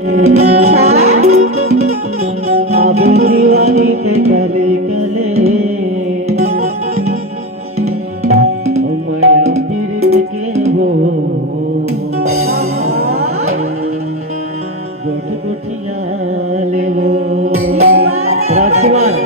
अब दीवानी के कले कले माया पीरित के हो गोठ गोठिया ले वो राजकुमार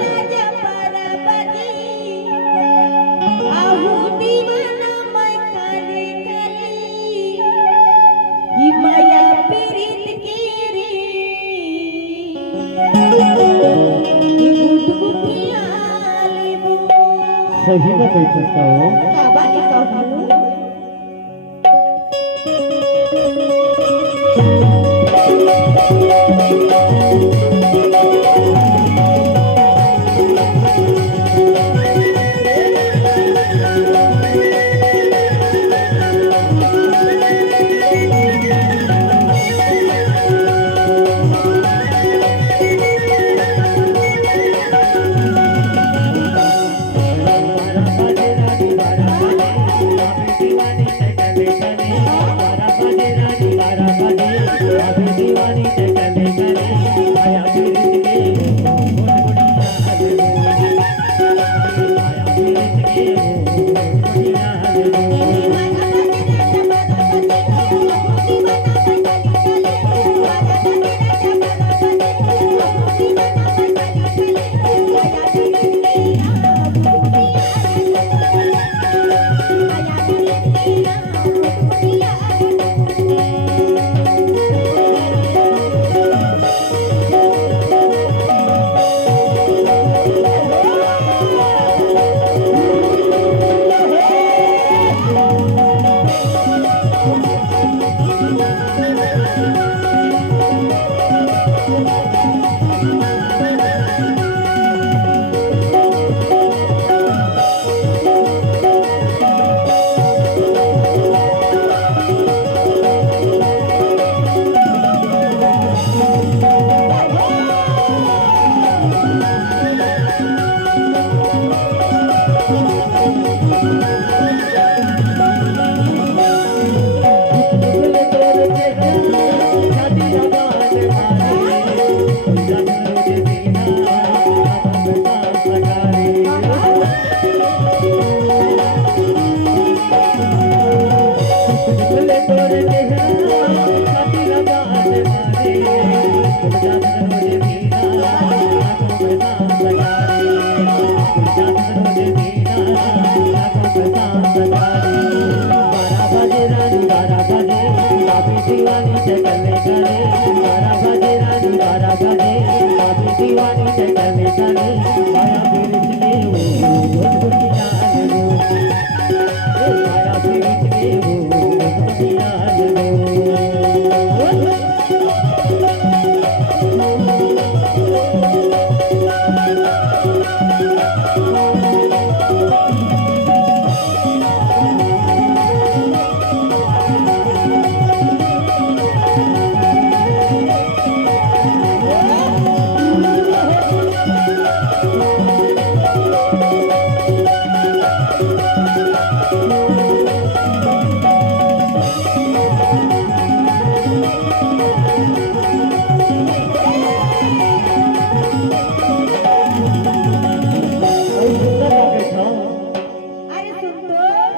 सही में कह सकता हूँ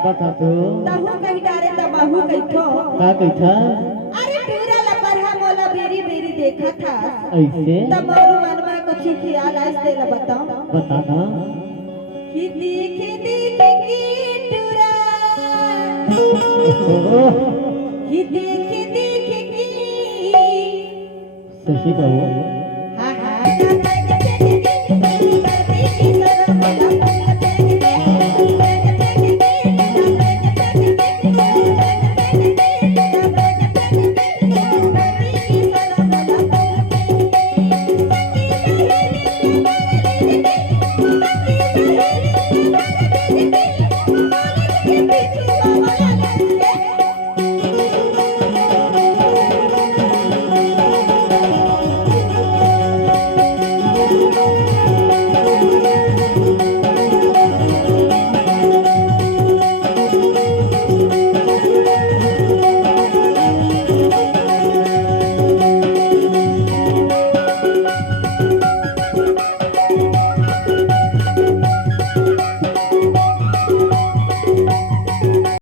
बता तो तहु कहि डारे त बाहु कहिथो का कहिथा अरे टूरा ला परहा मोला बेरी बेरी देखा था ऐसे त मोर मन में कुछ ख्याल आइस दे ला बताओ बता ना खिदी खिदी की टूरा खिदी खिदी की सही कहो हा हा